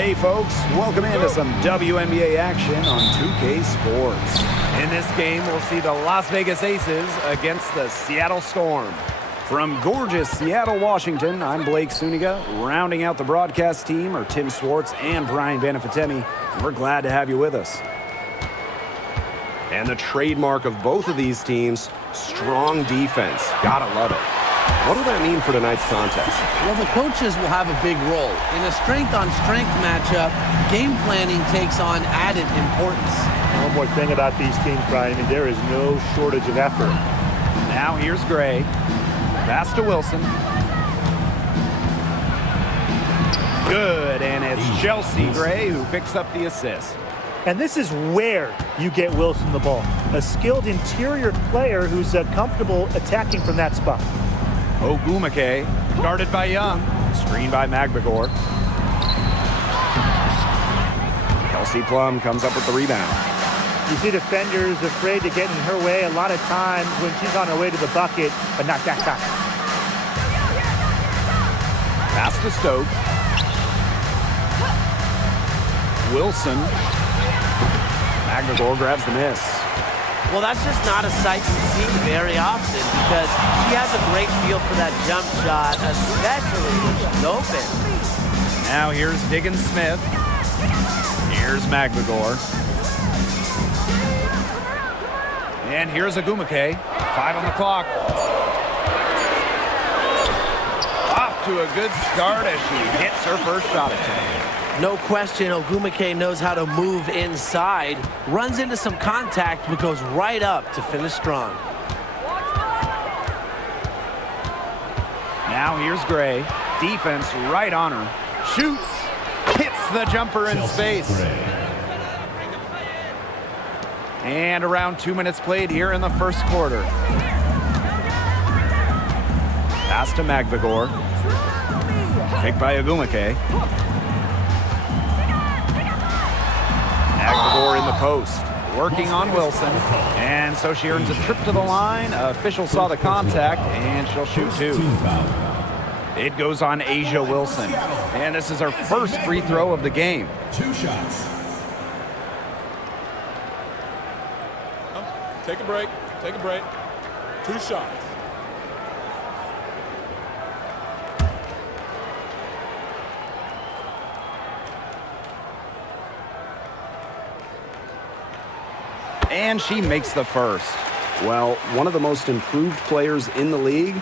Hey folks, welcome into some WNBA action on 2K Sports. In this game, we'll see the Las Vegas Aces against the Seattle Storm. From gorgeous Seattle, Washington, I'm Blake Suniga. Rounding out the broadcast team are Tim Swartz and Brian Banafitemi. We're glad to have you with us. And the trademark of both of these teams, strong defense. Gotta love it. What will that mean for tonight's contest? Well, the coaches will have a big role. In a strength-on-strength matchup, game planning takes on added importance. One more thing about these teams, Brian. I mean, there is no shortage of effort. Now here's Gray. Pass to Wilson. Good, and it's Chelsea Gray who picks up the assist. And this is where you get Wilson the ball. A skilled interior player who's comfortable attacking from that spot. Ogumake, guarded by Young. Screen by Magbagor. Kelsey Plum comes up with the rebound. You see defenders afraid to get in her way a lot of times when she's on her way to the bucket, but not that time. Pass to Stokes. Wilson. Magbagor grabs the miss. Well, that's just not a sight you see very often because she has a great feel for that jump shot, especially when she's open. Now here's Diggins Smith. Here's Magbagor. And here's Ogumake. 5 on the clock. Off to a good start as she hits her first shot attempt. No question, Ogumake knows how to move inside, runs into some contact, but goes right up to finish strong. Now here's Gray. Defense right on her. Shoots. Hits the jumper in space. And around 2 minutes played here in the first quarter. Pass to Magbagor. Picked by Ogumake. Magbagor in the post, working on Wilson. And so she earns a trip to the line. Official saw the contact, and she'll shoot two. It goes on Asia Wilson. And this is her first free throw of the game. 2 shots. Take a break. Take a break. 2 shots. And she makes the first. Well, one of the most improved players in the league,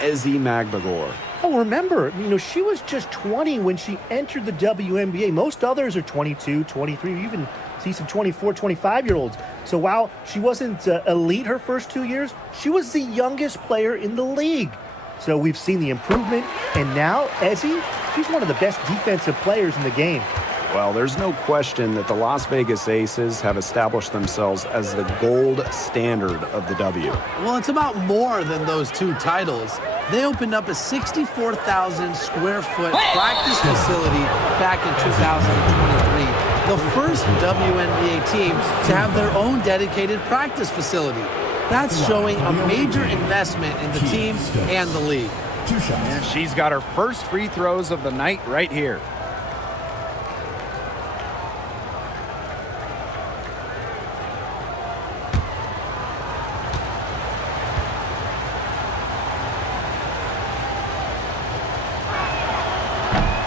Ezi Magbagor. Oh, remember, she was just 20 when she entered the WNBA. Most others are 22, 23, you even see some 24, 25-year-olds. So while she wasn't elite her first 2 years, she was the youngest player in the league. So we've seen the improvement, and now Ezi, she's one of the best defensive players in the game. Well, there's no question that the Las Vegas Aces have established themselves as the gold standard of the W. Well, it's about more than those 2 titles. They opened up a 64,000 square foot practice facility back in 2023. The first WNBA team to have their own dedicated practice facility. That's showing a major investment in the team and the league. 2 shots. And she's got her first free throws of the night right here.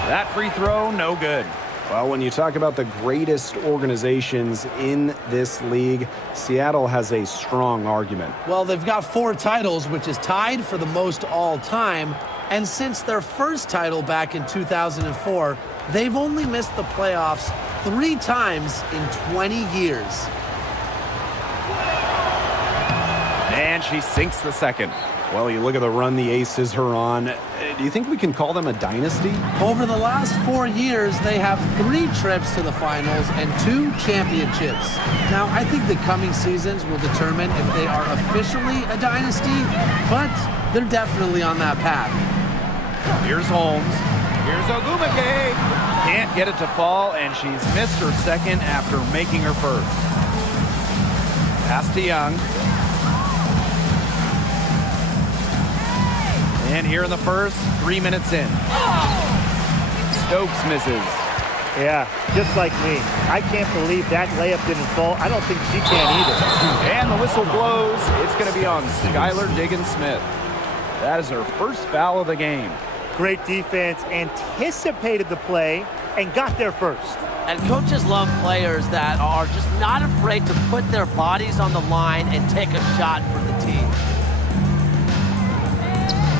That free throw, no good. Well, when you talk about the greatest organizations in this league, Seattle has a strong argument. Well, they've got 4 titles, which is tied for the most all time. And since their first title back in 2004, they've only missed the playoffs 3 times in 20 years. And she sinks the second. Well, you look at the run the Aces are on. Do you think we can call them a dynasty? Over the last 4 years, they have 3 trips to the finals and 2 championships. Now, I think the coming seasons will determine if they are officially a dynasty, but they're definitely on that path. Here's Holmes. Here's Ogumake. Can't get it to fall, and she's missed her second after making her first. Pass to Young. And here in the first, 3 minutes in. Stokes misses. Yeah, just like me. I can't believe that layup didn't fall. I don't think she can either. And the whistle blows. It's going to be on Skylar Diggins-Smith. That is her first foul of the game. Great defense, anticipated the play, and got there first. And coaches love players that are just not afraid to put their bodies on the line and take a shot for the team.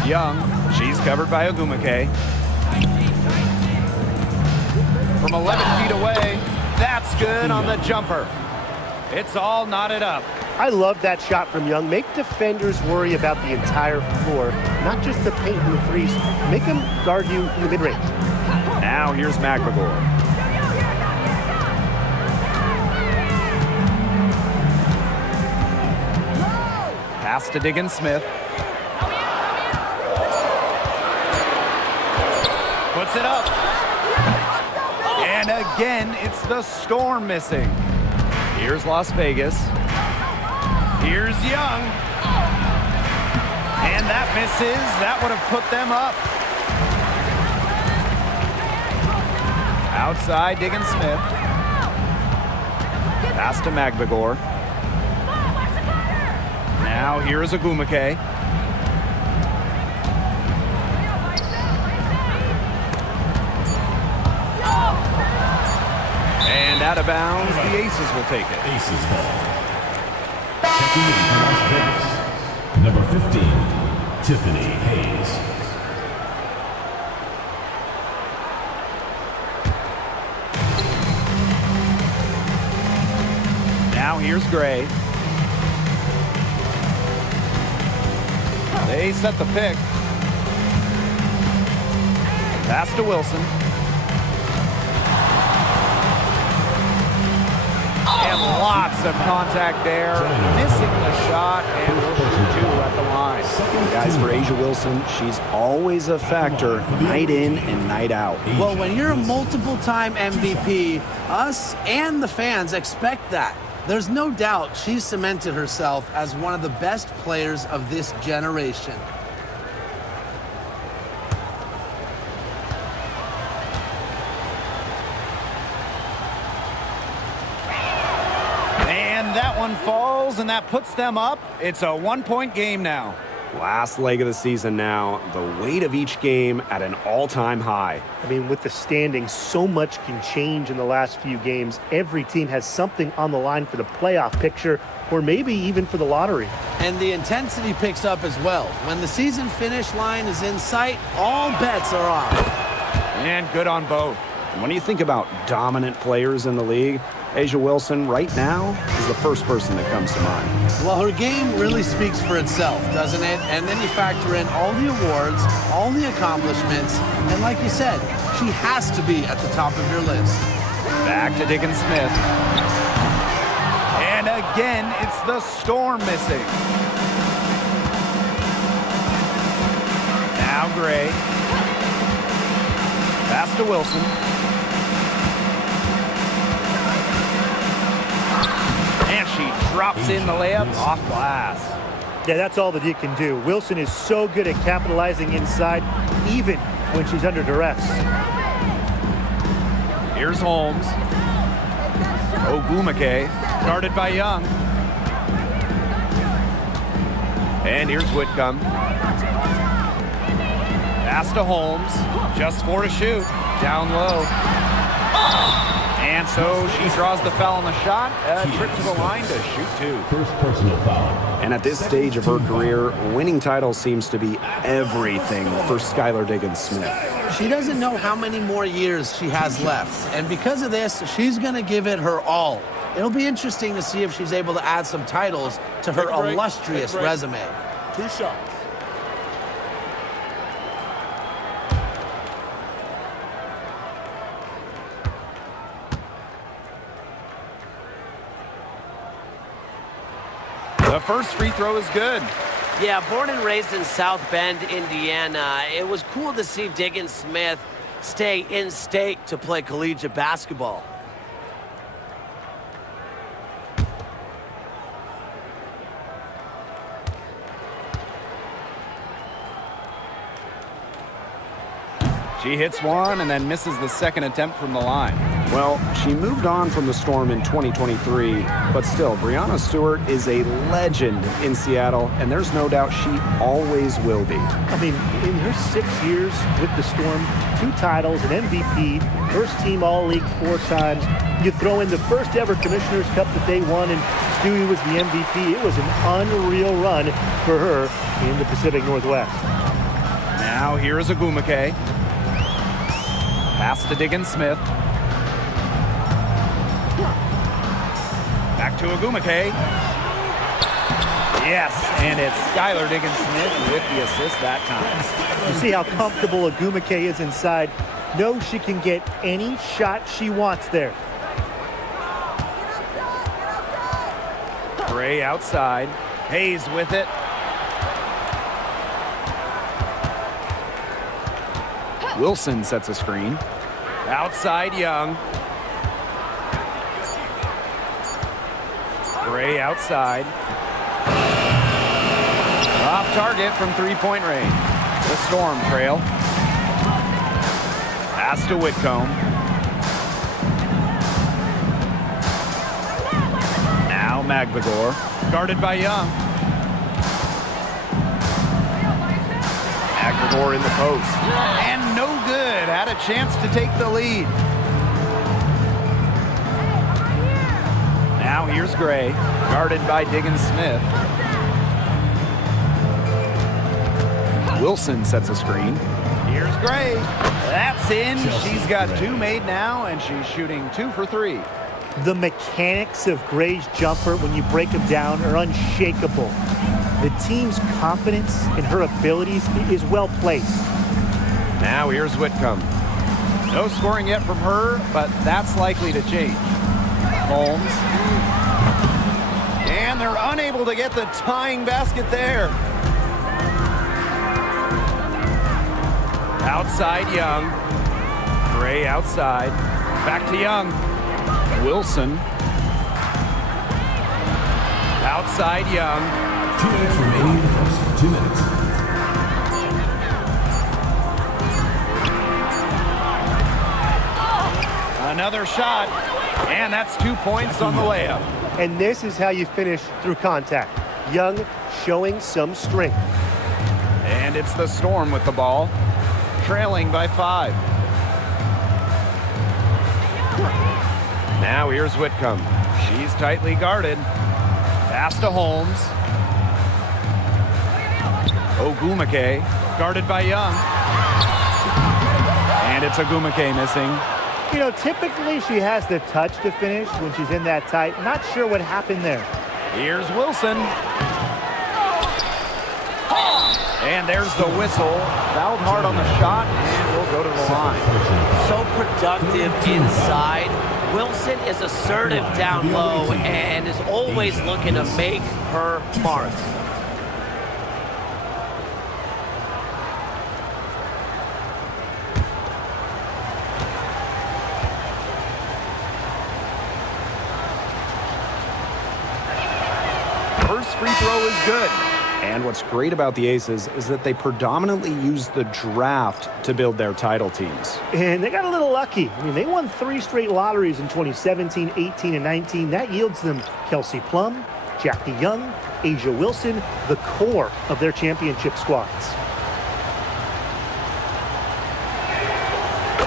Young, she's covered by Ogumake. From 11 feet away, that's good on the jumper. It's all knotted up. I love that shot from Young. Make defenders worry about the entire floor, not just the paint and the threes. Make them guard you in the mid-range. Now here's McMagor. Pass to Diggins-Smith. Puts it up. And again, it's the Storm missing. Here's Las Vegas. Here's Young. And that misses. That would have put them up. Outside, Diggins-Smith. Pass to McMagor. Now here's Ogumake. And out of bounds, the Aces will take it. Aces ball. Checking in for Las Vegas. Number 15, Tiffany Hayes. Now here's Gray. They set the pick. Pass to Wilson. And lots of contact there. Missing the shot, and we'll shoot two at the line. Guys, for A'ja Wilson, she's always a factor night in and night out. Well, when you're a multiple-time MVP, us and the fans expect that. There's no doubt she's cemented herself as one of the best players of this generation. And that one falls, and that puts them up. It's a one-point game now. Last leg of the season now, the weight of each game at an all-time high. I mean, with the standings, so much can change in the last few games. Every team has something on the line for the playoff picture, or maybe even for the lottery. And the intensity picks up as well. When the season finish line is in sight, all bets are off. And good on both. And when you think about dominant players in the league, A'ja Wilson right now is the first person that comes to mind. Well, her game really speaks for itself, doesn't it? And then you factor in all the awards, all the accomplishments, and like you said, she has to be at the top of your list. Back to Diggins-Smith. And again, it's the Storm missing. Now Gray. Pass to Wilson. And she drops in the layup off glass. Yeah, that's all that he can do. Wilson is so good at capitalizing inside, even when she's under duress. Here's Holmes. Ogumake, guarded by Young. And here's Whitcomb. Pass to Holmes, just for to shoot, down low. And so she draws the foul on the shot, a trip to the line to shoot two. First personal foul. And at this stage of her career, winning titles seems to be everything for Skylar Diggins-Smith. She doesn't know how many more years she has left, and because of this, she's going to give it her all. It'll be interesting to see if she's able to add some titles to her illustrious resume. 2 shots. The first free throw is good. Yeah, born and raised in South Bend, Indiana, it was cool to see Diggins-Smith stay in state to play collegiate basketball. She hits one and then misses the second attempt from the line. Well, she moved on from the Storm in 2023, but still, Breanna Stewart is a legend in Seattle, and there's no doubt she always will be. I mean, in her 6 years with the Storm, 2 titles, an MVP, first team All-League 4 times. You throw in the first ever Commissioner's Cup that they won, and Stewie was the MVP. It was an unreal run for her in the Pacific Northwest. Now here's Agumake. Pass to Diggins-Smith. Back to Agumake. Yes, and it's Skylar Diggins-Smith with the assist that time. You see how comfortable Agumake is inside. Knows she can get any shot she wants there. Gray outside. Hayes with it. Wilson sets a screen. Outside Young. Gray outside. Off target from three-point range. The Storm trail. Pass to Whitcomb. Now Magbagor. Guarded by Young. Magbagor in the post. And no good. Had a chance to take the lead. Now here's Gray. Guarded by Diggins-Smith. Wilson sets a screen. Here's Gray. That's in. She's got 2 made now, and she's shooting 2 for 3. The mechanics of Gray's jumper, when you break them down, are unshakable. The team's confidence in her abilities is well placed. Now here's Whitcomb. No scoring yet from her, but that's likely to change. Holmes. And they're unable to get the tying basket there. Outside Young. Gray outside. Back to Young. Wilson. Outside Young. 2 minutes remaining in the first. 2 minutes. Another shot. And that's 2 points on the layup. And this is how you finish through contact. Young showing some strength. And it's the Storm with the ball, trailing by 5. Now here's Whitcomb. She's tightly guarded. Pass to Holmes. Ogumake, guarded by Young. And it's Ogumake missing. You know, typically she has the touch to finish when she's in that tight. Not sure what happened there. Here's Wilson. And there's the whistle. Fouled hard on the shot, and we'll go to the line. So productive inside. Wilson is assertive down low and is always looking to make her mark. First free throw is good. And what's great about the Aces is that they predominantly use the draft to build their title teams. And they got a little lucky. I mean, they won 3 straight lotteries in 2017, 18, and 19. That yields them Kelsey Plum, Jackie Young, Asia Wilson, the core of their championship squads.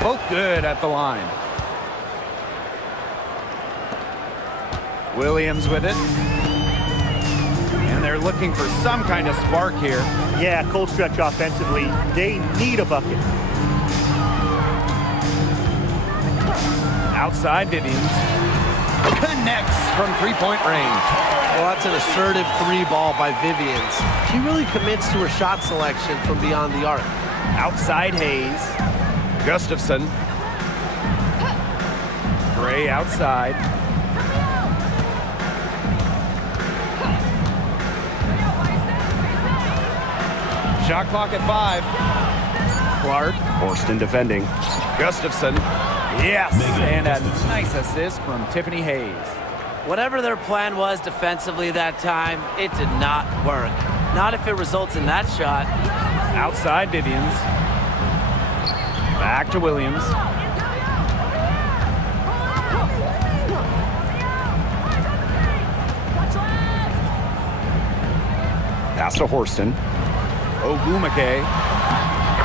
Both good at the line. Williams with it. And they're looking for some kind of spark here. Yeah, cold stretch offensively. They need a bucket. Outside Vivians. Connects from three-point range. Well, that's an assertive 3-ball by Vivians. She really commits to her shot selection from beyond the arc. Outside Hayes. Gustafson. Gray outside. Shot clock at 5. Clark. Horston defending. Gustafson. Yes, and a nice assist from Tiffany Hayes. Whatever their plan was defensively that time, it did not work. Not if it results in that shot. Outside Vivians. Back to Williams. Pass to Horston. Ogumake.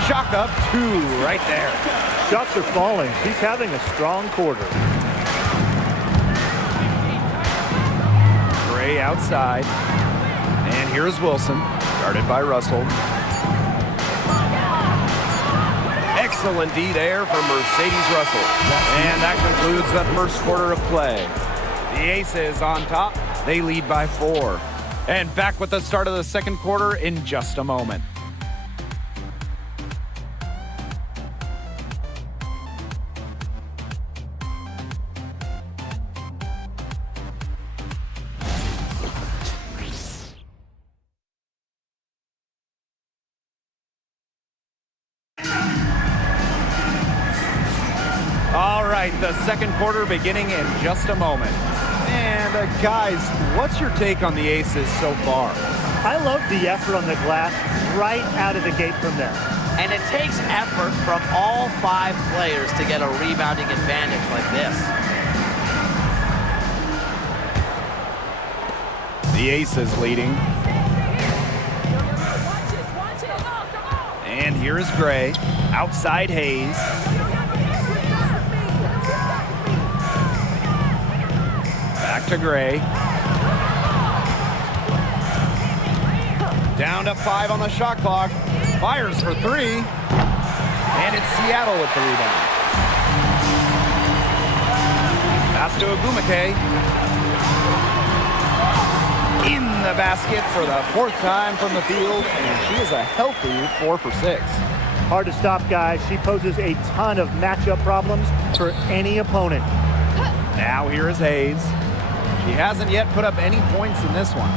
Chalk up 2 right there. Shots are falling. He's having a strong quarter. Gray outside. And here's Wilson, guarded by Russell. Excellent D there from Mercedes Russell. And that concludes the first quarter of play. The Aces on top. They lead by 4. And back with the start of the second quarter in just a moment. All right, the second quarter beginning in just a moment. And guys, what's your take on the Aces so far? I love the effort on the glass right out of the gate from them. And it takes effort from all 5 players to get a rebounding advantage like this. The Aces leading. And here's Gray. Outside Hayes. Back to Gray. Down to 5 on the shot clock. Fires for 3. And it's Seattle with the rebound. Pass to Ogumake. In the basket for the 4th time from the field. And she is a healthy 4 for 6. Hard to stop, guys. She poses a ton of matchup problems for any opponent. Now here is Hayes. She hasn't yet put up any points in this one.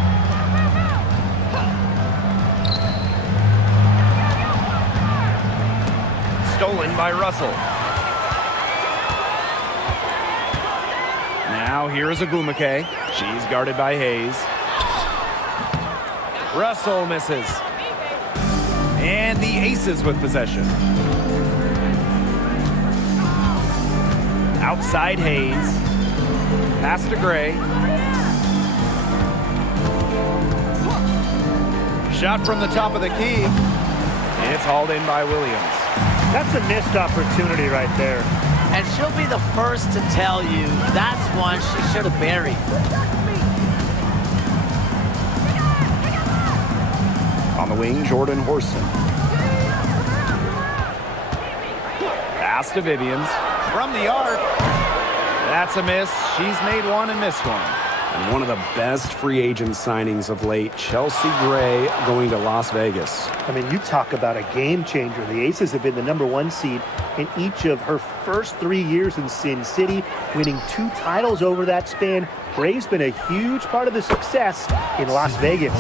Stolen by Russell. Now here is Ogumake. She's guarded by Hayes. Russell misses. And the Aces with possession. Outside Hayes. Pass to Gray. Shot from the top of the key. It's hauled in by Williams. That's a missed opportunity right there. And she'll be the first to tell you that's one she should have buried. On the wing, Jordan Horston. Pass to Vivians. From the arc. That's a miss. She's made one and missed one. And one of the best free agent signings of late, Chelsea Gray going to Las Vegas. I mean, you talk about a game changer. The Aces have been the #1 seed in each of her first 3 years in Sin City, winning 2 titles over that span. Gray's been a huge part of the success in Las Vegas.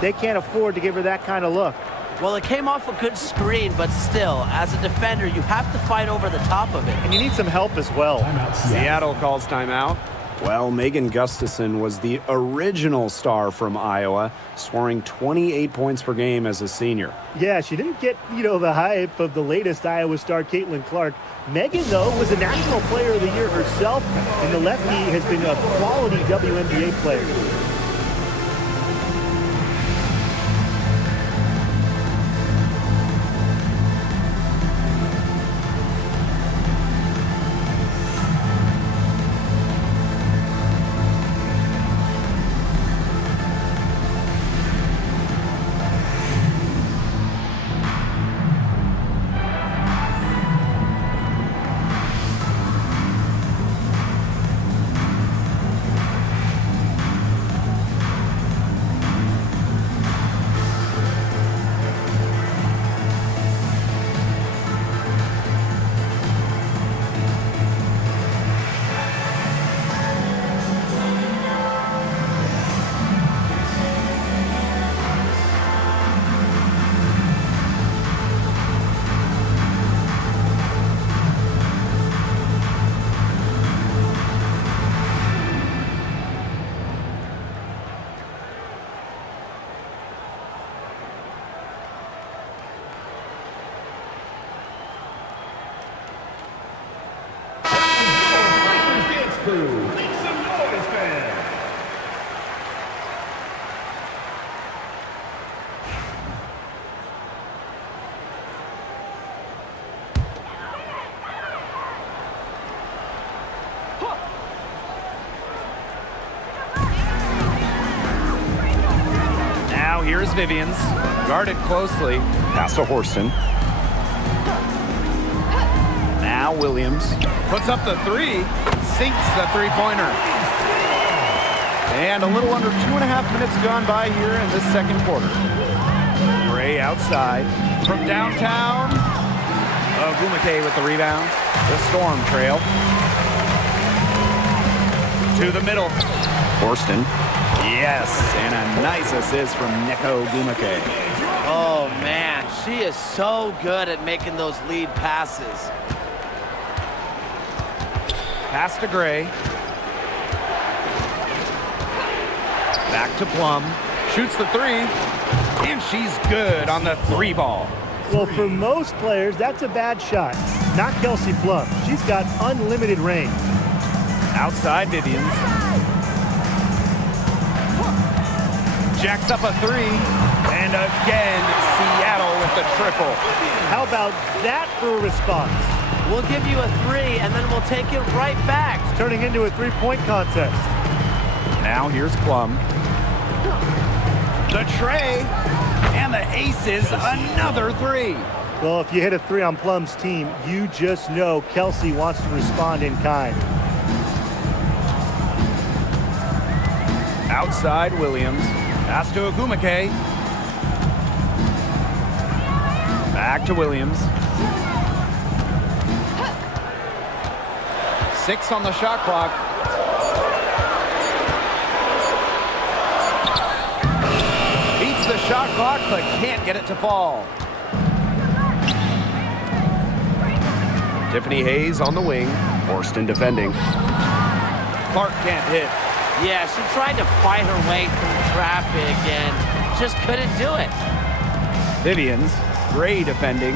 They can't afford to give her that kind of look. Well, it came off a good screen, but still, as a defender, you have to fight over the top of it. And you need some help as well. Seattle calls timeout. Well, Megan Gustafson was the original star from Iowa, scoring 28 points per game as a senior. Yeah, she didn't get, the hype of the latest Iowa star, Caitlin Clark. Megan, though, was a National Player of the Year herself, and the lefty has been a quality WNBA player. crew. Make some noise, fans. Now here's Vivians, guarded closely. Pass to Horston. Now Williams puts up the three, sinks the three-pointer. And a little under 2.5 minutes gone by here in this second quarter. Gray outside from downtown. Ogumake with the rebound. The Storm trail. To the middle. Horston. Yes, and a nice assist from Neko Ogumake. Oh, man, she is so good at making those lead passes. Pass to Gray. Back to Plum. Shoots the three. And she's good on the three ball. Well, for most players, that's a bad shot. Not Kelsey Plum. She's got unlimited range. Outside Vivians. Jacks up a three. And again, Seattle with the triple. How about that for a response? We'll give you a three, and then we'll take it right back. It's turning into a three-point contest. Now here's Plum. The tray. And the aces, another three. Well, if you hit a three on Plum's team, you just know Kelsey wants to respond in kind. Outside Williams. Pass to Ogumake. Back to Williams. 6 on the shot clock. Beats the shot clock, but can't get it to fall. Tiffany Hayes on the wing. Horston defending. Clark can't hit. Yeah, she tried to fight her way through traffic and just couldn't do it. Vivians, Gray defending.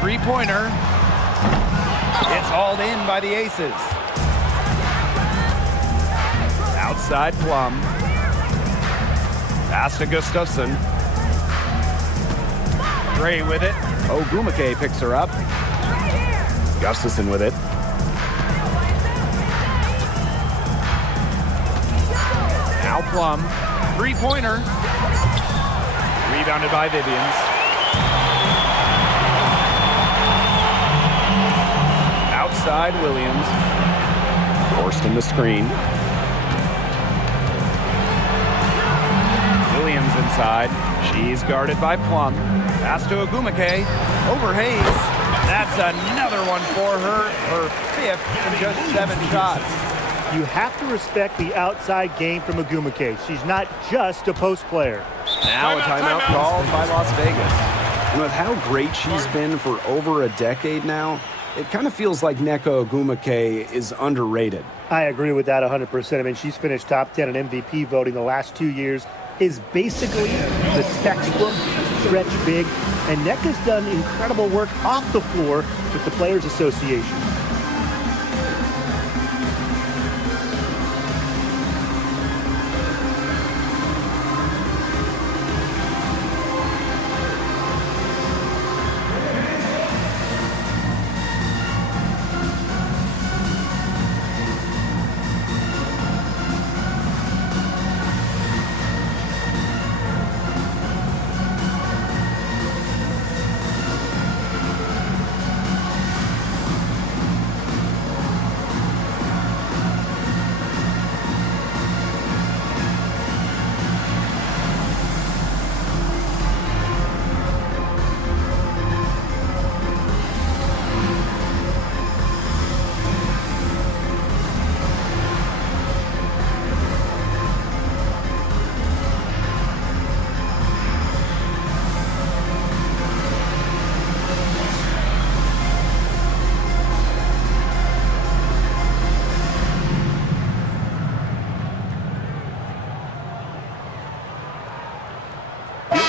Three-pointer. It's hauled in by the aces. Outside Plum. Pass to Gustafson. Gray with it. Ogumake picks her up. Gustafson with it. Now Plum. Three-pointer. Rebounded by Vivians. Outside Williams. Horston the screen. Williams inside. She's guarded by Plum. Pass to Ogumake. Over Hayes. That's another one for her. Her 5th in just 7 shots. You have to respect the outside game from Ogumake. She's not just a post player. Now a timeout called by Las Vegas. And with how great she's been for over a decade now, it kind of feels like Neko Ogumake is underrated. I agree with that 100%. I mean, she's finished top 10 in MVP voting the last 2 years, is basically the textbook stretch big, and Neka's done incredible work off the floor with the Players Association.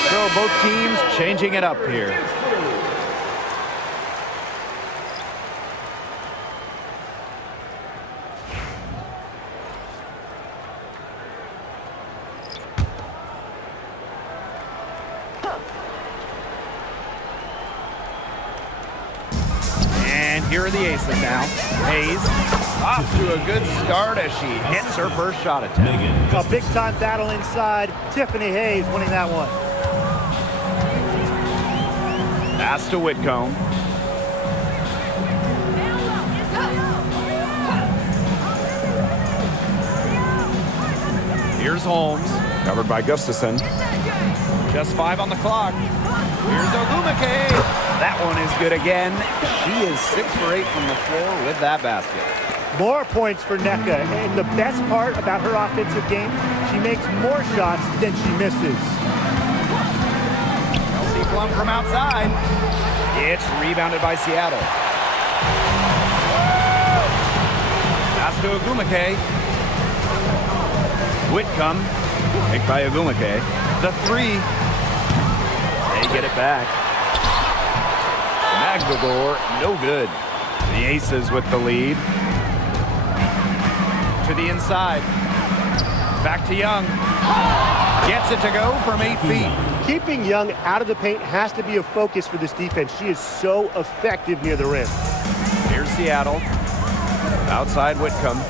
So both teams changing it up here. here are the aces now. Hayes off to a good start as she hits her first shot attempt. A big-time battle inside. Tiffany Hayes winning that one. Pass to Whitcomb. Here's Holmes. Covered by Gustafson. Just 5 on the clock. Here's Ogumake. That one is good again. She is 6 for 8 from the floor with that basket. More points for NECA. And the best part about her offensive game, she makes more shots than she misses. Kelsey Plum from outside. It's rebounded by Seattle. Pass to Ogumake. Whitcomb. Picked by Ogumake. The 3. They get it back. Magdalor, no good. The Aces with the lead. To the inside. Back to Young. Gets it to go from 8 feet. Keeping Young out of the paint has to be a focus for this defense. She is so effective near the rim. Here's Seattle. Outside Whitcomb.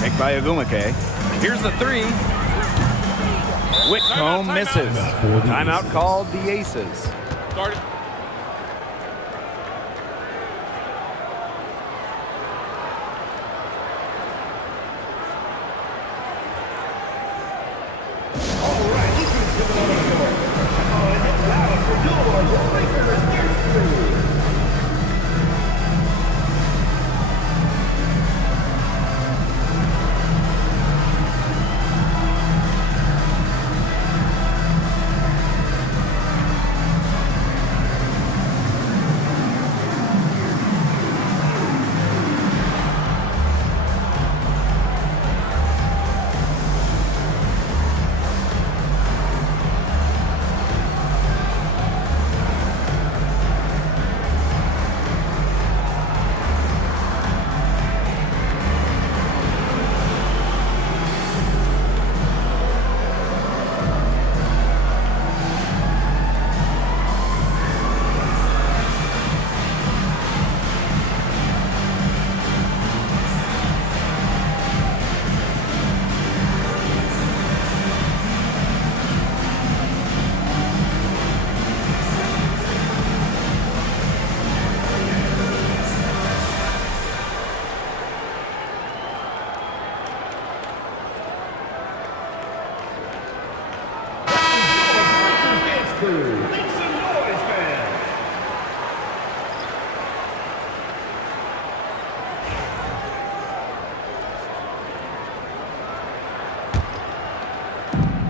Picked by Ogumake. Here's the 3. Whitcomb misses. Timeout called the Aces. Start it.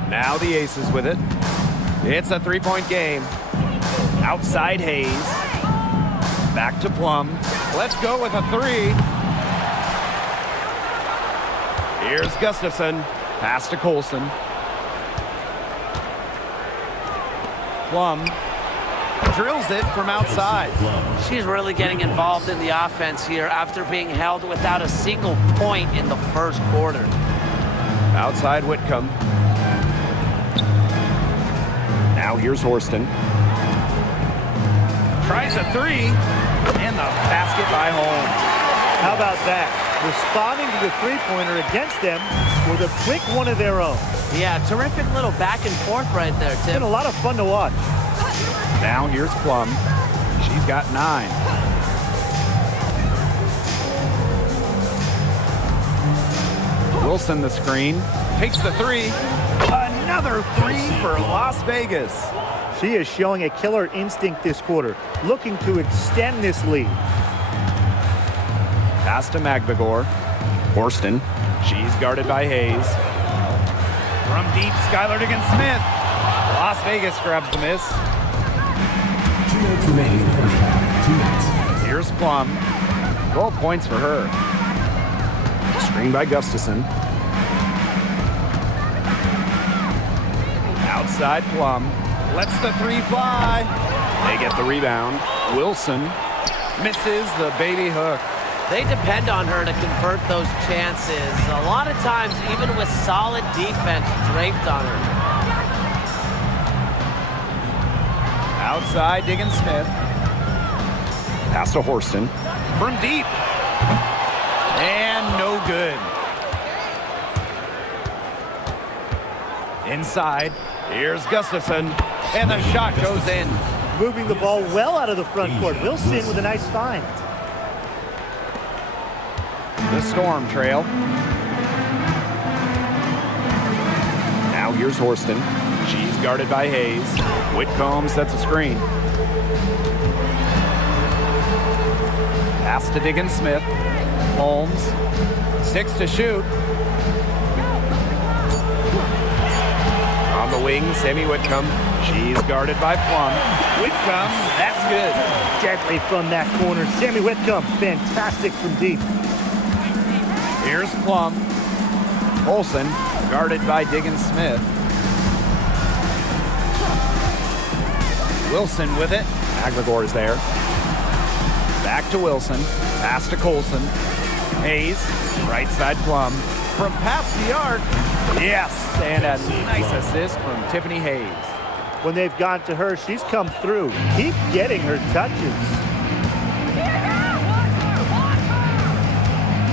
Now the Aces with it. It's a 3-point game. Outside Hayes. Back to Plum. Let's go with a 3. Here's Gustafson. Pass to Colson. Plum drills it from outside. She's really getting involved in the offense here after being held without a single point in the first quarter. Outside Whitcomb. Now here's Horston. Tries a 3. And the basket by Holmes. How about that? Responding to the three-pointer against them with a quick one of their own. Yeah, terrific little back and forth right there, It's Tim. been a lot of fun to watch. Now here's Plum. She's got 9. Wilson the screen. Takes the 3. Another 3 for Las Vegas. She is showing a killer instinct this quarter, looking to extend this lead. Pass to Magbagor. Horston. She's guarded by Hayes. From deep, Skylar against Smith. Las Vegas grabs the miss. 2 minutes remaining in the first half. 2 minutes. Here's Plum. 12 points for her. Screen by Gustafson. Outside Plum. Lets the 3 fly. They get the rebound. Wilson. Misses the baby hook. They depend on her to convert those chances. A lot of times, even with solid defense draped on her. Outside Diggins Smith. Pass to Horston. From deep. And no good. Inside. Here's Gustafson. And the shot goes in. Moving the ball well out of the front court. Wilson with a nice find. The Storm trail. Now here's Horston. She's guarded by Hayes. Whitcomb sets a screen. Pass to Diggins Smith. Holmes. 6 to shoot. On the wing, Sammy Whitcomb. She's guarded by Plum. Whitcomb, that's good. Deadly from that corner. Sammy Whitcomb, fantastic from deep. Here's Plum. Olsen, guarded by Diggins Smith. Wilson with it. Aguilar is there. Back to Wilson. Pass to Colson. Hayes, right side Plum. From past the arc. Yes, and a nice assist from Tiffany Hayes. When they've gone to her, she's come through. Keep getting her touches.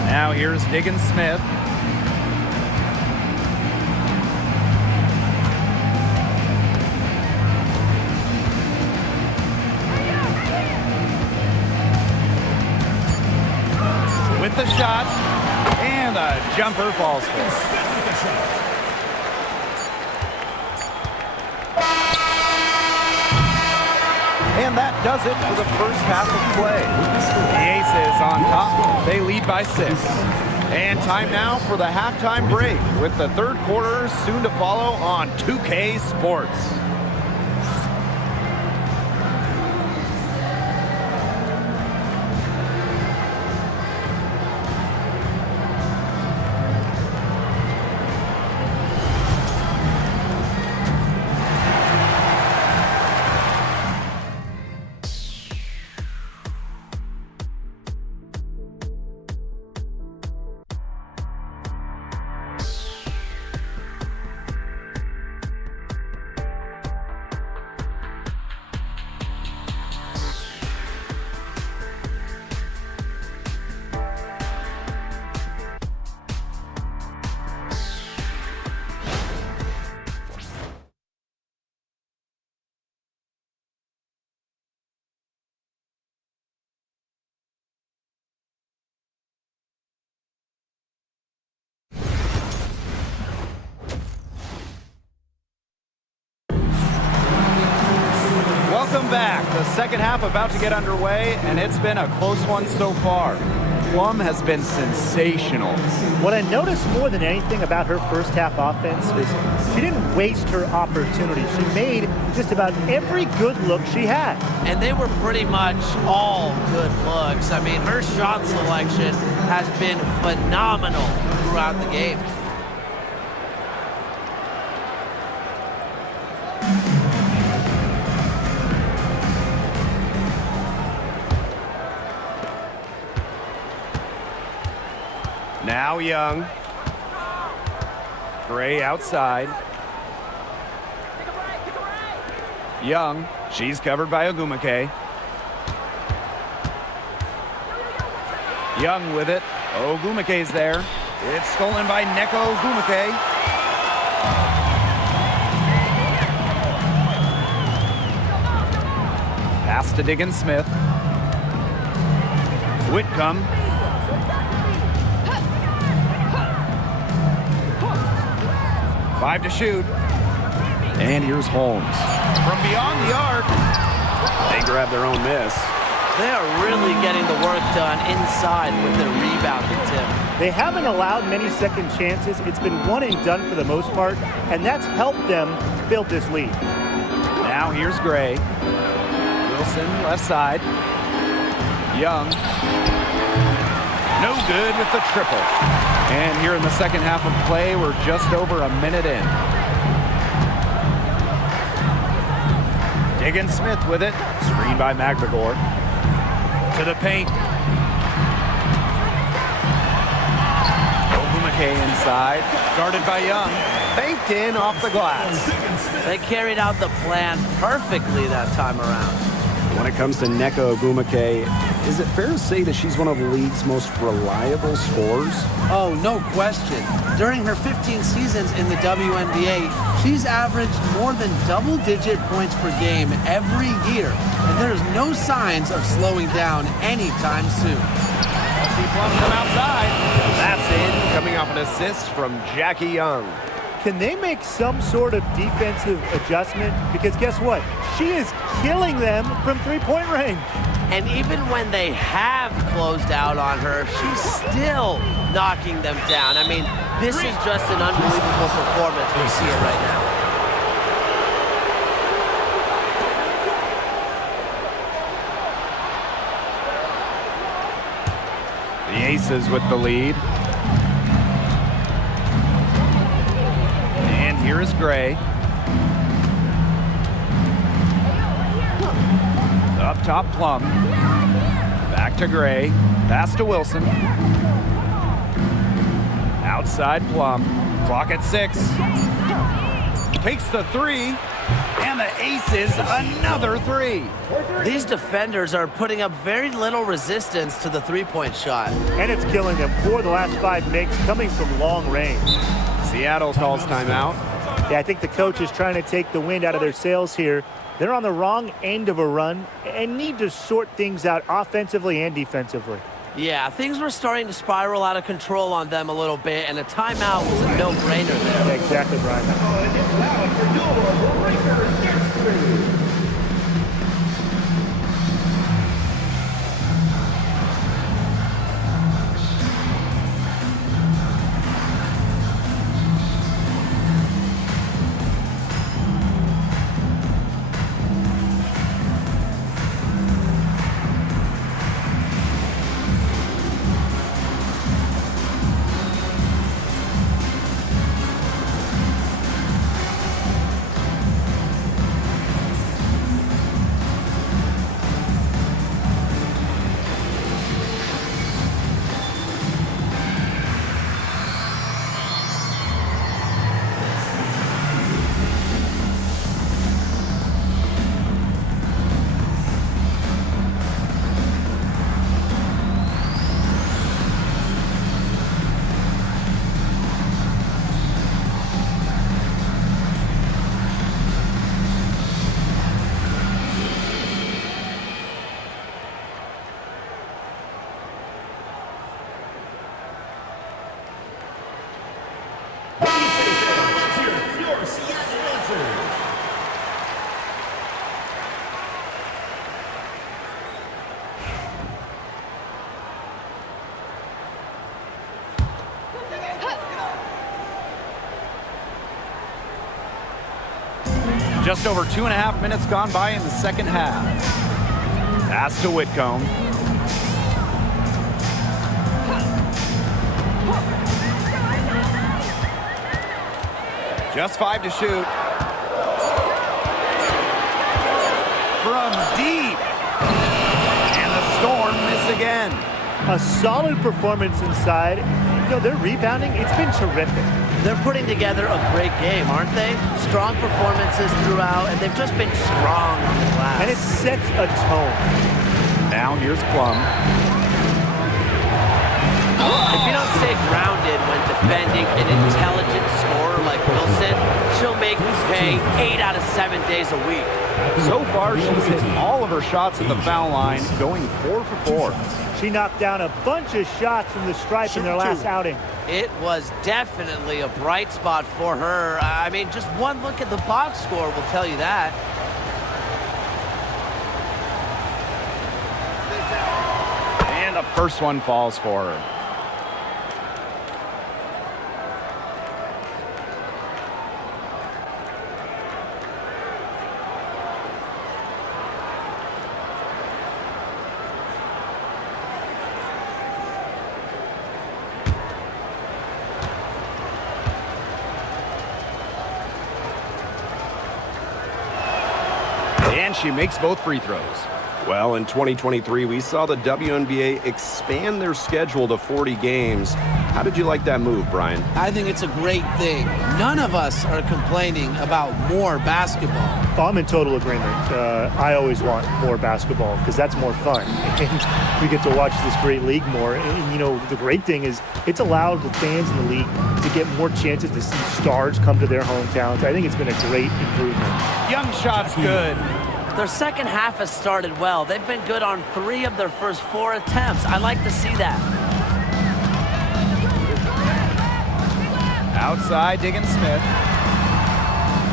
Now here's Diggins Smith. With the shot, and the jumper falls for. And that does it for the first half of play. The Aces on top. They lead by 6. And time now for the halftime break with the third quarter soon to follow on 2K Sports. Welcome back. The second half about to get underway, and it's been a close one so far. Plum has been sensational. What I noticed more than anything about her first half offense is she didn't waste her opportunities. She made just about every good look she had. And they were pretty much all good looks. I mean, her shot selection has been phenomenal throughout the game. Now Young. Gray outside. Young. She's covered by Ogumake. Young with it. Ogumake's there. It's stolen by Neko Ogumake. Pass to Diggins Smith. Whitcomb. 5 to shoot. And here's Holmes. From beyond the arc. They grab their own miss. They are really getting the work done inside with their rebounding, Tim. They haven't allowed many second chances. It's been one and done for the most part, and that's helped them build this lead. Now here's Gray. Wilson left side. Young. No good with the triple. And here in the second half of play, we're just over a minute in. Diggins Smith with it. Screen by Magdagor. To the paint. Ogumake inside. Guarded by Young. Banked in off the glass. They carried out the plan perfectly that time around. When it comes to Nneka Ogwumike, is it fair to say that she's one of the league's most reliable scorers? Oh, no question. During her 15 seasons in the WNBA, she's averaged more than double-digit points per game every year, and there's no signs of slowing down anytime soon. See Plum come outside. That's in, coming off an assist from Jackie Young. Can they make some sort of defensive adjustment? Because guess what? She is killing them from three-point range. And even when they have closed out on her, she's still knocking them down. I mean, this is just an unbelievable performance. We see it right now. The Aces with the lead. And here is Gray. Up top, Plum. Back to Gray. Pass to Wilson. Outside, Plum. Clock at 6. Takes the 3. And the Aces, another 3. These defenders are putting up very little resistance to the three-point shot. And it's killing them. 4 of the last 5 makes coming from long range. Seattle calls timeout. Yeah, I think the coach is trying to take the wind out of their sails here. They're on the wrong end of a run and need to sort things out offensively and defensively. Yeah, things were starting to spiral out of control on them a little bit, and a timeout was a no-brainer there. Yeah, exactly, Brian. Just over 2.5 minutes gone by in the second half. Pass to Whitcomb. Just 5 to shoot. From deep. And the Storm miss again. A solid performance inside. You know, their rebounding, it's been terrific. They're putting together a great game, aren't they? Strong performances throughout, and they've just been strong on the glass. And it sets a tone. Now here's Plum. If you don't stay grounded when defending an intelligent scorer like Wilson, she'll make you pay 8 out of 7 days a week. So far, she's hit all of her shots at the foul line, going 4 for 4. She knocked down a bunch of shots from the stripe in their last outing. It was definitely a bright spot for her. I mean, just one look at the box score will tell you that. And the first one falls for her. And she makes both free throws. Well, in 2023, we saw the WNBA expand their schedule to 40 games. How did you like that move, Brian? I think it's a great thing. None of us are complaining about more basketball. I'm in total agreement. I always want more basketball because that's more fun. And we get to watch this great league more. And, you know, the great thing is it's allowed the fans in the league to get more chances to see stars come to their hometowns. I think it's been a great improvement. Young shot's good. Their second half has started well. They've been good on 3 of their first 4 attempts. I like to see that. Outside, Smith.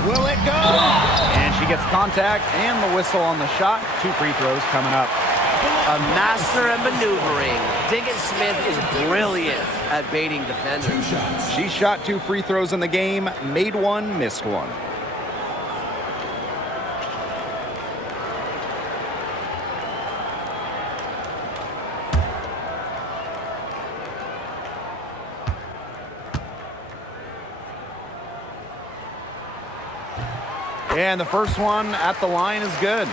Will it go? And she gets contact and the whistle on the shot. 2 free throws coming up. A master at maneuvering. Smith is brilliant at baiting defenders. She shot 2 free throws in the game, made 1, missed 1. And the first one at the line is good.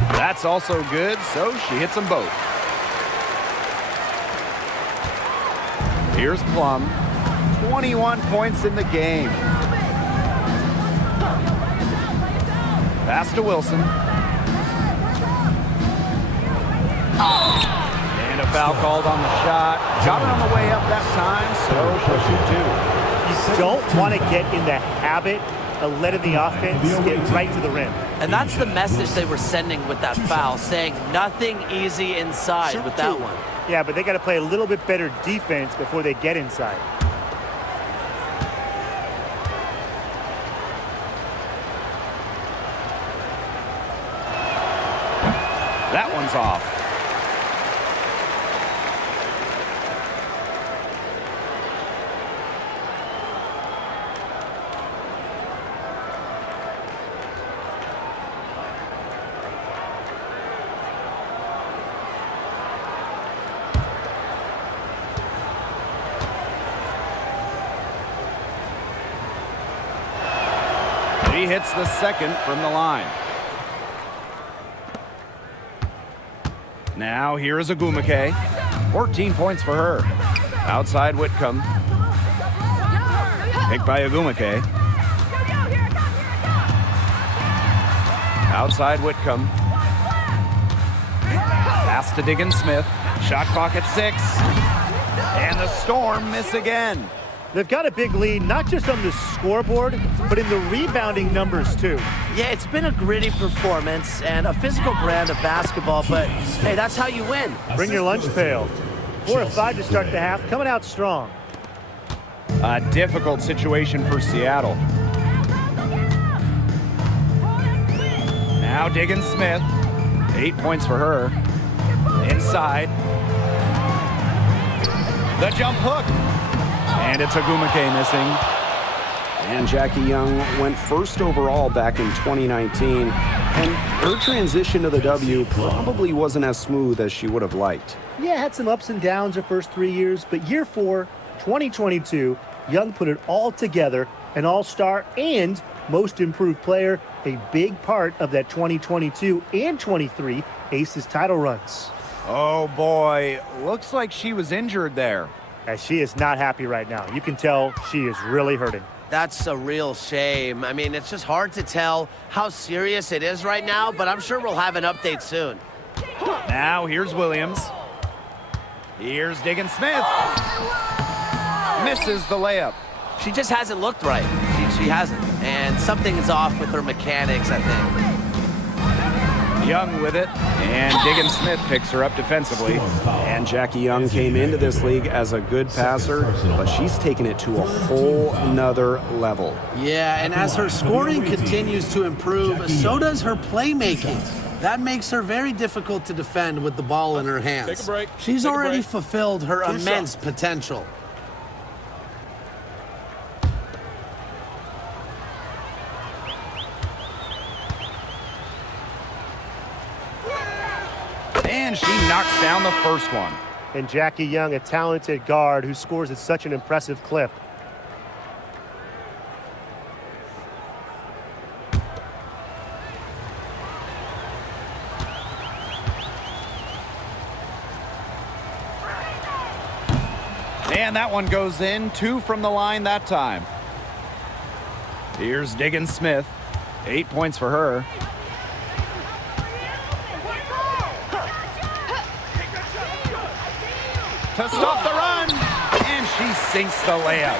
That's also good, so she hits them both. Here's Plum. 21 points in the game. Pass to Wilson. And a foul called on the shot. Got her on the way up that time, so she'll shoot 2. You don't want to get in the habit of letting the offense get right to the rim. And that's the message they were sending with that foul, saying nothing easy inside with that one. Yeah, but they got to play a little bit better defense before they get inside. That one's off. He hits the second from the line. Now here is Agumake. 14 points for her. Outside Whitcomb. Picked by Agumake. Outside Whitcomb. Pass to Smith. Shot clock at 6. And the Storm miss again. They've got a big lead, not just on the scoreboard, but in the rebounding numbers, too. Yeah, it's been a gritty performance and a physical brand of basketball, but, hey, that's how you win. Bring your lunch pail. 4 of 5 to start the half, coming out strong. A difficult situation for Seattle. Now Smith. 8 points for her. Inside. The jump hook. And it's Agumake missing. And Jackie Young went first overall back in 2019. And her transition to the W probably wasn't as smooth as she would have liked. Yeah, had some ups and downs her first 3 years, but year 4, 2022, Young put it all together, an all-star and most improved player, a big part of that 2022 and 23 Aces title runs. Oh boy, looks like she was injured there. As she is not happy right now. You can tell she is really hurting. That's a real shame. I mean, it's just hard to tell how serious it is right now, but I'm sure we'll have an update soon. Now here's Williams. Here's Smith. Misses the layup. She just hasn't looked right. She hasn't. And something is off with her mechanics, I think. Young with it, and Smith picks her up defensively. And Jackie Young came into this league as a good passer, but she's taken it to a whole nother level. Yeah, and as her scoring continues to improve, so does her playmaking. That makes her very difficult to defend with the ball in her hands. Take a break. She's Take a already break. fulfilled her 2 immense shots. potential. And she knocks down the first one. And Jackie Young, a talented guard who scores at such an impressive clip. And that one goes in. 2 from the line that time. Here's Diggins-Smith. 8 points for her. To stop the run. And she sinks the layup.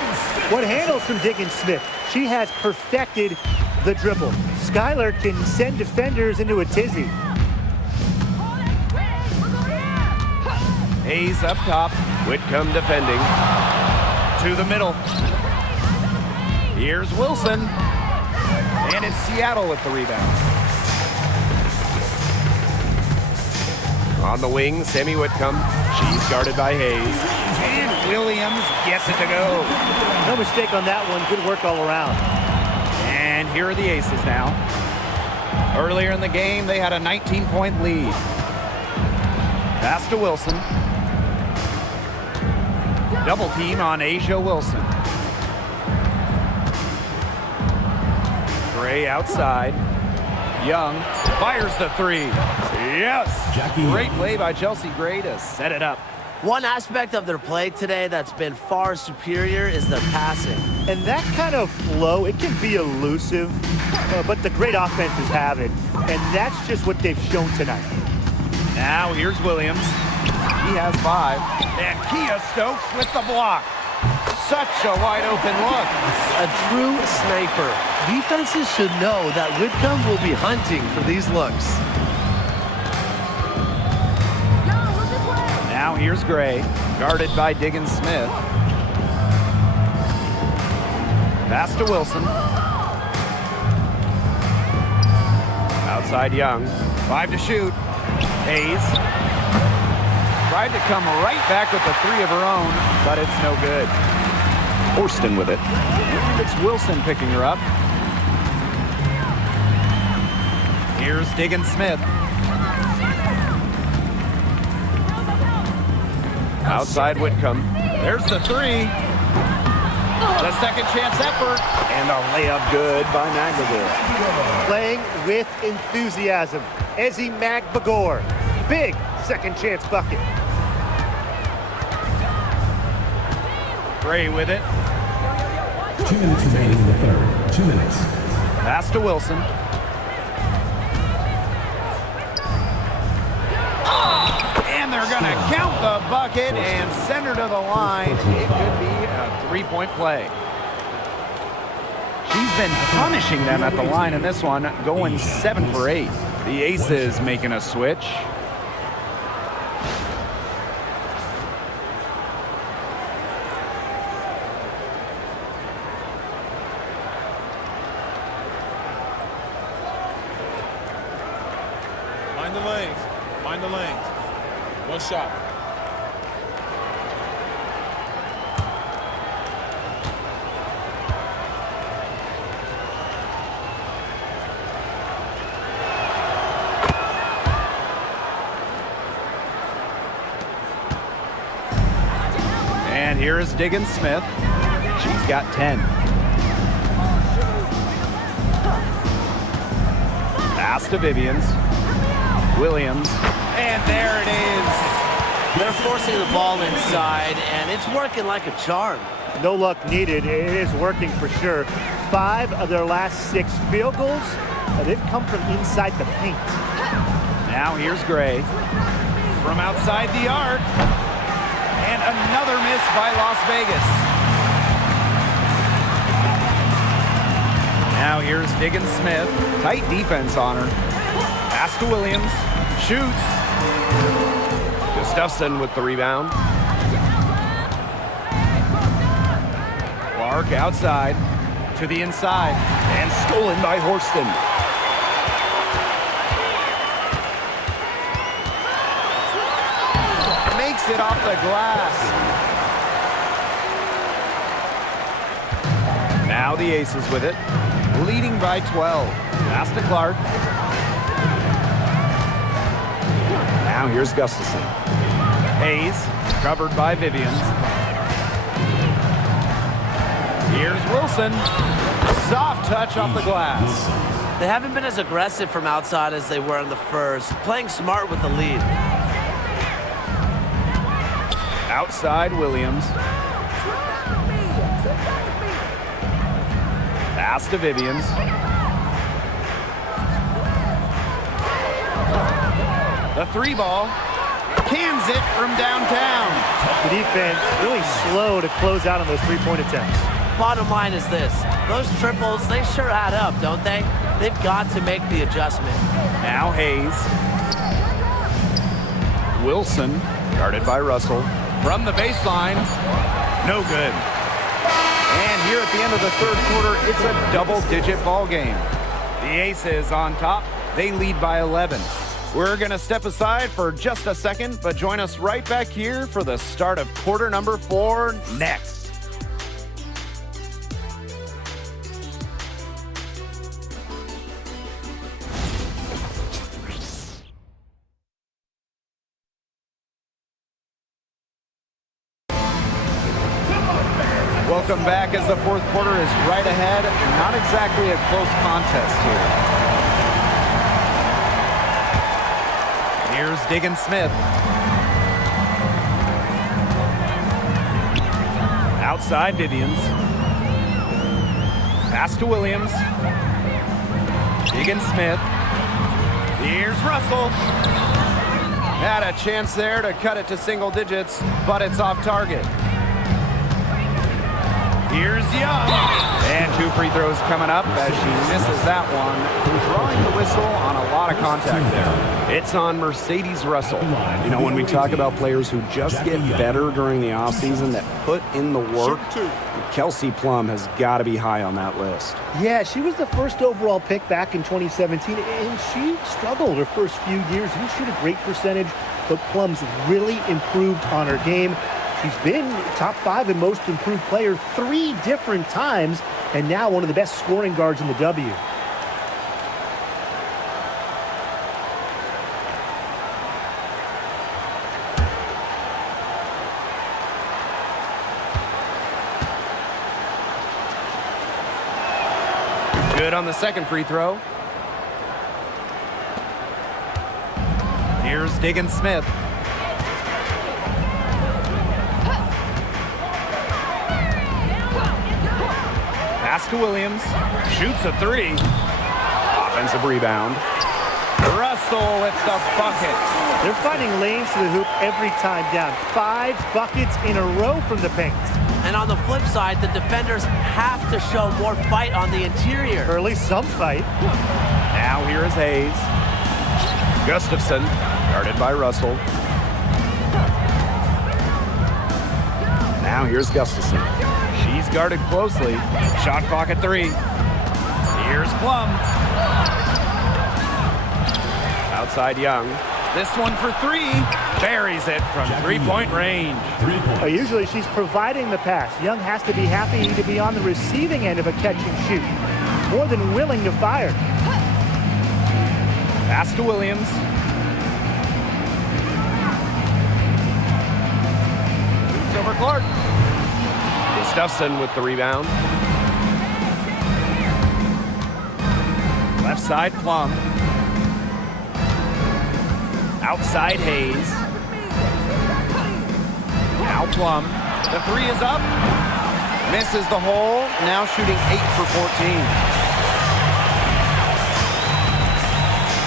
What handles from Diggins-Smith? She has perfected the dribble. Skylar can send defenders into a tizzy. Hayes up top. Whitcomb defending. To the middle. Here's Wilson. And it's Seattle with the rebound. On the wing, Sammy Whitcomb. She's guarded by Hayes. And Williams gets it to go. No mistake on that one. Good work all around. And here are the Aces now. Earlier in the game, they had a 19-point lead. Pass to Wilson. Double team on Asia Wilson. Gray outside. Young fires the 3. Yes! Jackie. Great play by Chelsea Gray to set it up. One aspect of their play today that's been far superior is their passing. And that kind of flow, it can be elusive, but the great offenses have it. And that's just what they've shown tonight. Now here's Williams. He has 5. And Kia Stokes with the block. Such a wide open look. A true sniper. Defenses should know that Whitcomb will be hunting for these looks. Now here's Gray, guarded by Diggins-Smith. Pass to Wilson. Outside Young. 5 to shoot. Hayes. Tried to come right back with the 3 of her own, but it's no good. Horston with it. And it's Wilson picking her up. Here's Diggins-Smith. Outside Whitcomb. There's the 3. The second chance effort. And a layup good by Magbagor. Playing with enthusiasm. Ezzy Magbagor. Big second chance bucket. Gray with it. 2 minutes remaining in the third. 2 minutes. Pass to Wilson. And they're going to count the bucket and send her to the line. It could be a 3-point play. She's been punishing them at the line in this one, going 7 for 8. The Aces making a switch. Mind the lanes. Mind the lanes. One shot. And here is Diggins-Smith. She's got 10. Pass to Vivians. Williams. And there it is. They're forcing the ball inside, and it's working like a charm. No luck needed. It is working for sure. 5 of their last 6 field goals, they've come from inside the paint. Now here's Gray. From outside the arc. And another miss by Las Vegas. Now here's Diggins-Smith. Tight defense on her. Pass to Williams. Shoots. Gustafson with the rebound. Clark outside to the inside. And stolen by Horston. Makes it off the glass. Now the Aces with it. Leading by 12. Pass to Clark. Now here's Gustafson. Hayes, covered by Vivians. Here's Wilson. Soft touch off the glass. They haven't been as aggressive from outside as they were in the first, playing smart with the lead. Outside Williams. Pass to Vivians. The 3 ball. Cans it from downtown. The defense really slow to close out on those three-point attempts. Bottom line is this. Those triples, they sure add up, don't they? They've got to make the adjustment. Now Hayes. Wilson, guarded by Russell. From the baseline, no good. And here at the end of the third quarter, it's a double-digit ball game. The Aces on top. They lead by 11. We're going to step aside for just a second, but join us right back here for the start of quarter number 4 next. Welcome back as the fourth quarter is right ahead. Not exactly a close contest here. Here's Diggin Smith. Outside Vivians. Pass to Williams. Diggin Smith. Here's Russell. Had a chance there to cut it to single digits, but it's off target. Here's Young. And 2 free throws coming up as she misses that one. Drawing the whistle on a lot of contact there. It's on Mercedes Russell. You know, when we talk about players who just get better during the offseason, that put in the work, Kelsey Plum has got to be high on that list. Yeah, she was the first overall pick back in 2017, and she struggled her first few years. Didn't shoot a great percentage, but Plum's really improved on her game. She's been top 5 in most improved player 3 different times, and now one of the best scoring guards in the W. Good on the second free throw. Here's Diggin Smith. Pass to Williams. Shoots a 3. Offensive rebound. Russell with the bucket. They're finding lanes to the hoop every time down. 5 buckets in a row from the paint. And on the flip side, the defenders have to show more fight on the interior. Or at least some fight. Now here is Hayes. Gustafson, guarded by Russell. Now here's Gustafson. She's guarded closely. Shot clock at 3. Here's Plum. Outside Young. This one for 3. Buries it from 3-point range. Usually she's providing the pass. Young has to be happy to be on the receiving end of a catch and shoot. More than willing to fire. Pass to Williams. Boots over Clark. Gustafson with the rebound. Left side Plum. Outside Hayes. Now Plum. The 3 is up. Misses the hole. Now shooting 8 for 14.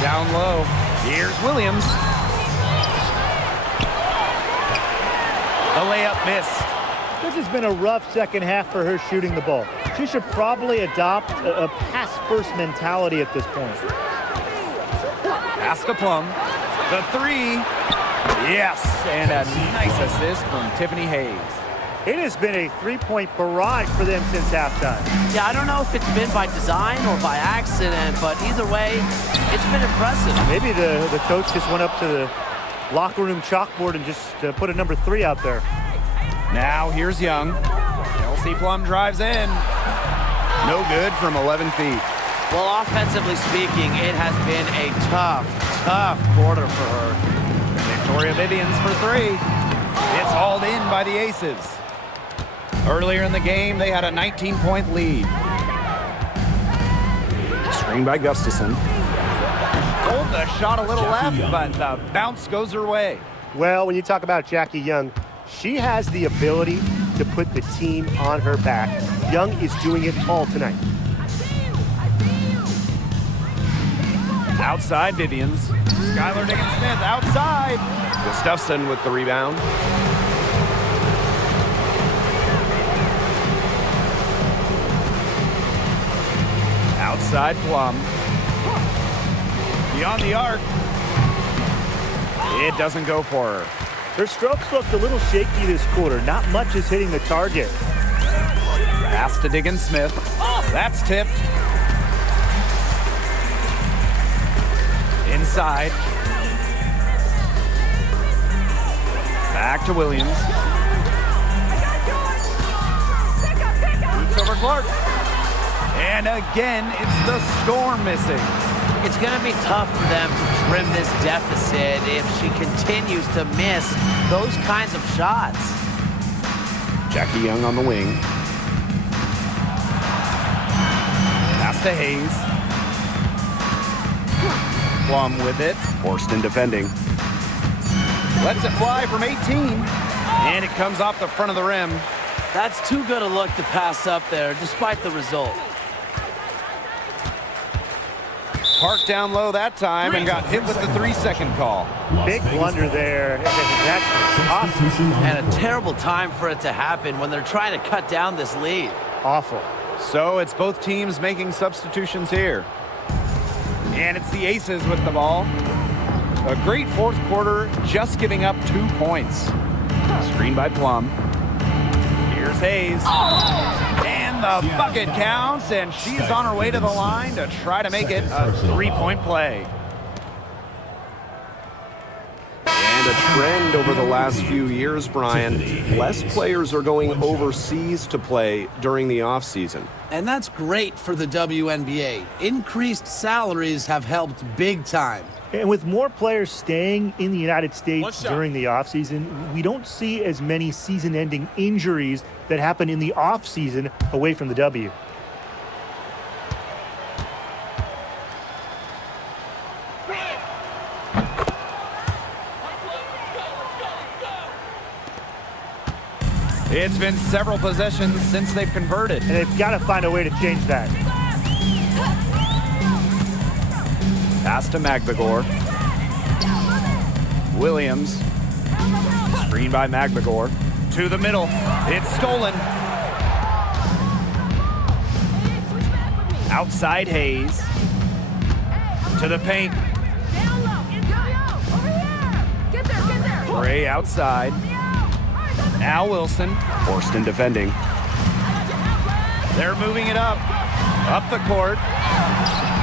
Down low. Here's Williams. The layup missed. This has been a rough second half for her shooting the ball. She should probably adopt a pass-first mentality at this point. Pass to Plum. The 3. Yes, and a nice assist from Tiffany Hayes. It has been a 3-point barrage for them since halftime. Yeah, I don't know if it's been by design or by accident, but either way, it's been impressive. Maybe the coach just went up to the locker room chalkboard and just put a number 3 out there. Now here's Young. Kelsey Plum drives in. No good from 11 feet. Well, offensively speaking, it has been a tough quarter for her. Victoria Vivians for three. It's hauled in by the Aces. Earlier in the game, they had a 19-point lead. Screen by Gustafson. Pulled the shot a little left, but the bounce goes her way. Well, when you talk about Jackie Young, she has the ability to put the team on her back. Young is doing it all tonight. Outside Vivians. Skylar Diggins-Smith outside. Gustafson with the rebound. Outside Plum. Beyond the arc. It doesn't go for her. Her strokes looked a little shaky this quarter. Not much is hitting the target. Pass to Diggins-Smith. That's tipped. Inside. Back to Williams. Boots over Clark. And again, it's the Storm missing. It's going to be tough for them to trim this deficit if she continues to miss those kinds of shots. Jackie Young on the wing. Pass to Hayes. Plum with it. Forston defending. Lets it fly from 18. And it comes off the front of the rim. That's too good a look to pass up there, despite the result. Parked down low that time and got hit with the 3-second call. Big blunder there. That's awesome. And a terrible time for it to happen when they're trying to cut down this lead. Awful. So it's both teams making substitutions here. And it's the Aces with the ball. A great fourth quarter, just giving up 2 points. Screen by Plum. Here's Hayes. And the bucket counts, and she's on her way to the line to try to make it a 3-point play. And a trend over the last few years, Brian. Less players are going overseas to play during the offseason. And that's great for the WNBA. Increased salaries have helped big time. And with more players staying in the United States during the offseason, we don't see as many season-ending injuries that happen in the offseason away from the W. It's been several possessions since they've converted. And they've got to find a way to change that. Pass to Magbagor. Williams. Screen by Magbagor. To the middle. It's stolen. Outside Hayes. To the paint. Gray outside. Now Wilson. Forston defending. They're moving it up. Up the court.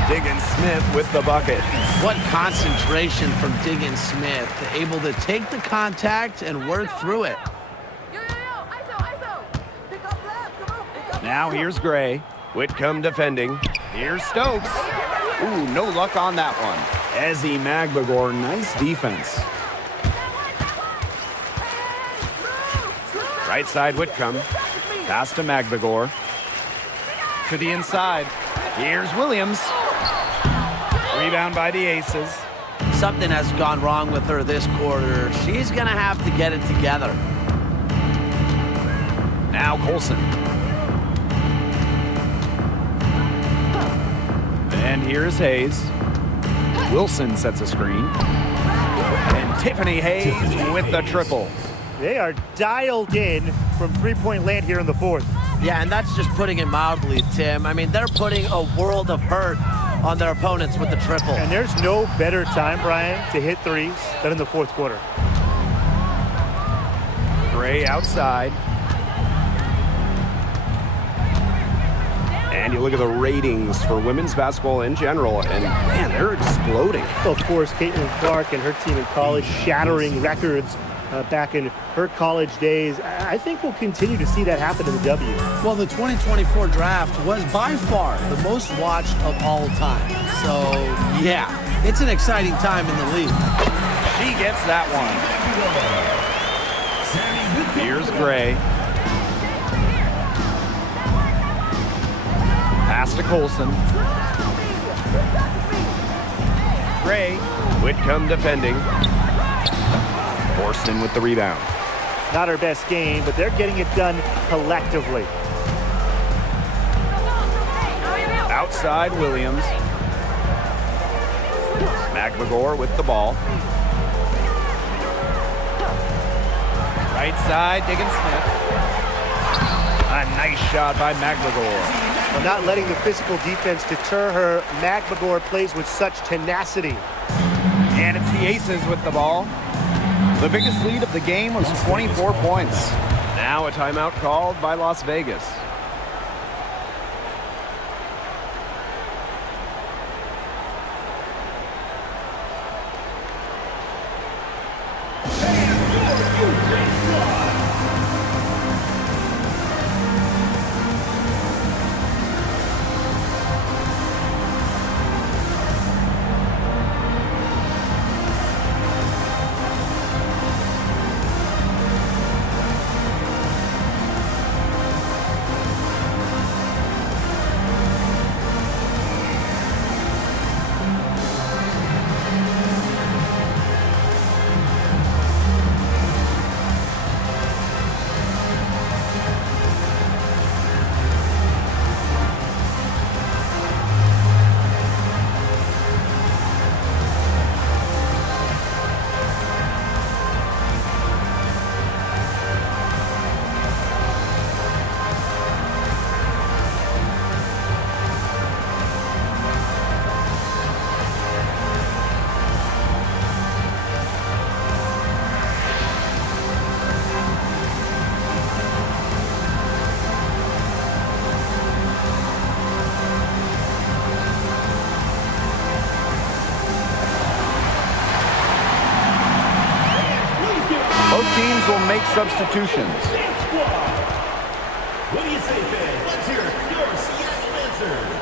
Diggins-Smith with the bucket. What concentration from Diggins-Smith, able to take the contact and work through it. Now here's Gray. Whitcomb defending. Here's Stokes. Ooh, no luck on that one. Ezzy Magbagor, nice defense. Right side Whitcomb. Pass to Magbagor. To the inside. Here's Williams. Rebound by the Aces. Something has gone wrong with her this quarter. She's going to have to get it together. Now Colson. And here's Hayes. Wilson sets a screen. And Tiffany Hayes with the triple. They are dialed in from three-point land here in the fourth. Yeah, and that's just putting it mildly, Tim. I mean, they're putting a world of hurt on their opponents with the triple. And there's no better time, Brian, to hit threes than in the fourth quarter. Gray outside. And you look at the ratings for women's basketball in general, and man, they're exploding. Of course, Caitlin Clark and her team in college shattering records back in her college days. I think we'll continue to see that happen in the W. Well, the 2024 draft was by far the most watched of all time. So, yeah, it's an exciting time in the league. She gets that one. Here's Gray. Pass to Colson. Gray. Whitcomb defending. Horston with the rebound. Not her best game, but they're getting it done collectively. Outside Williams. McMagor with the ball. Right side, Diggins Smith. A nice shot by McMagor. Well, not letting the physical defense deter her, McMagor plays with such tenacity. And it's the Aces with the ball. The biggest lead of the game was 24 points. Now a timeout called by Las Vegas. Both teams will make substitutions. What do you say, fans? Let's hear it for your Seattle answers.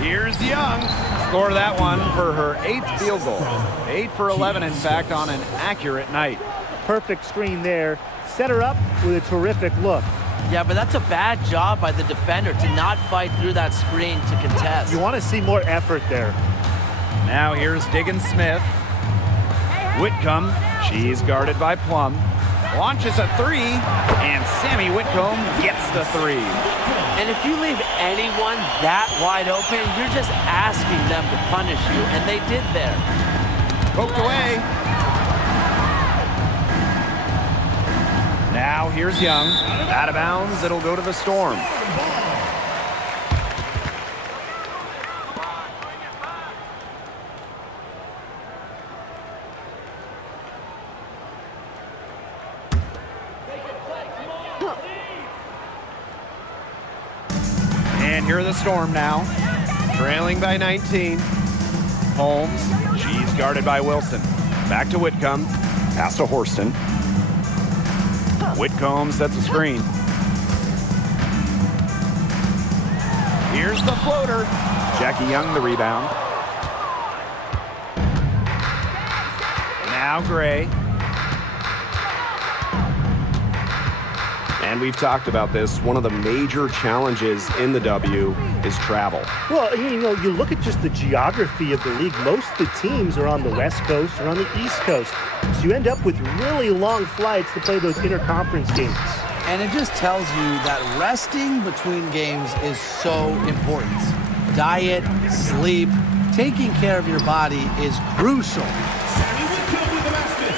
Here's Young. Score that one for her 8th field goal. 8 for 11, in fact, on an accurate night. Perfect screen there. Set her up with a terrific look. Yeah, but that's a bad job by the defender to not fight through that screen to contest. You want to see more effort there. Now here's Diggins Smith. Whitcomb, she's guarded by Plum. Launches a three, and Sammy Whitcomb gets the three. And if you leave anyone that wide open, you're just asking them to punish you, and they did there. Poked away. Now here's Young. Out of bounds, it'll go to the Storm. And here are the Storm now. Trailing by 19. Holmes, she's guarded by Wilson. Back to Whitcomb. Pass to Horston. Whitcomb sets a screen. Here's the floater. Jackie Young the rebound. Now Gray. And we've talked about this. One of the major challenges in the W is travel. Well, you know, you look at just the geography of the league. Most of the teams are on the West Coast or on the East Coast. So you end up with really long flights to play those interconference games. And it just tells you that resting between games is so important. Diet, sleep, taking care of your body is crucial. Sammy Whitcomb with the basket.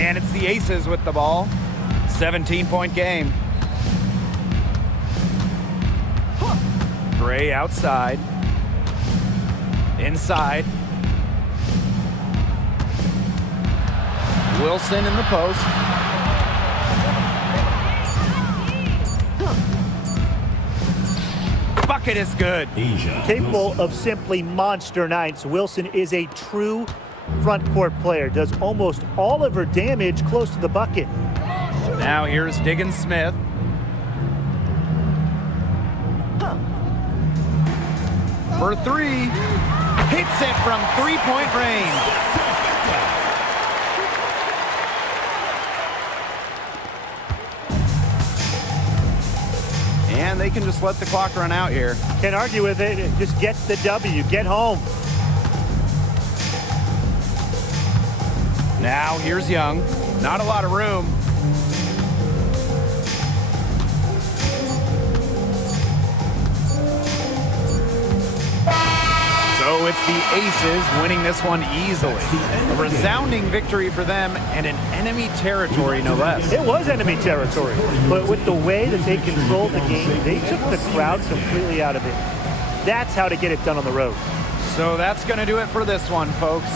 And it's the Aces with the ball. 17-point game. Gray outside. Inside. Wilson in the post. bucket is good. Asia. Capable of simply monster nights, Wilson is a true front court player. Does almost all of her damage close to the bucket. Now here's Diggins Smith. For three. Hits it from three-point range. And they can just let the clock run out here. Can't argue with it. Just get the W. Get home. Now here's Young. Not a lot of room. So it's the Aces winning this one easily. A resounding victory for them and an enemy territory, no less. It was enemy territory, but with the way that they controlled the game, they took the crowd completely out of it. That's how to get it done on the road. So that's going to do it for this one, folks.